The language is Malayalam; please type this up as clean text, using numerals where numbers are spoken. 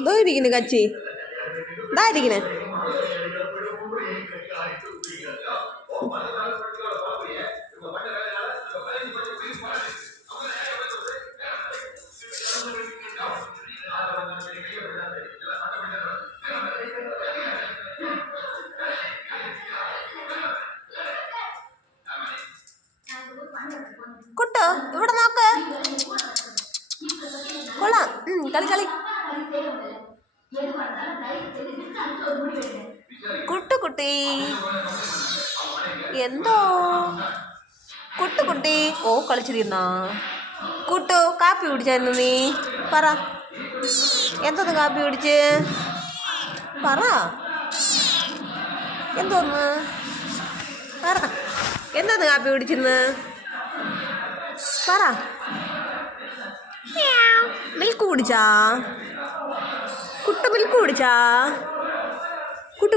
ഇതോ ഇരിക്കുന്നു കച്ചി, ഇതാ ഇരിക്കണേ. കുട്ടോ ഇവിടെ നോക്ക്, കൊള്ളാം. കളി കളി. കുട്ടി എന്തോ കുട്ടി ഓ കളിച്ചു തീർന്നാ. കുട്ടു കാപ്പി കുടിച്ചായിരുന്നു നീ? പറ, എന്തോന്ന് കാപ്പി കുടിച്ച്? പറ, എന്തോന്ന് പറ, എന്തോന്ന് കാപ്പി കുടിച്ചിന്ന്? പറ. മിൽക്ക് കുടിച്ചാ? കുട്ട മിൽക്ക് കുടിച്ചാ? കുട്ടി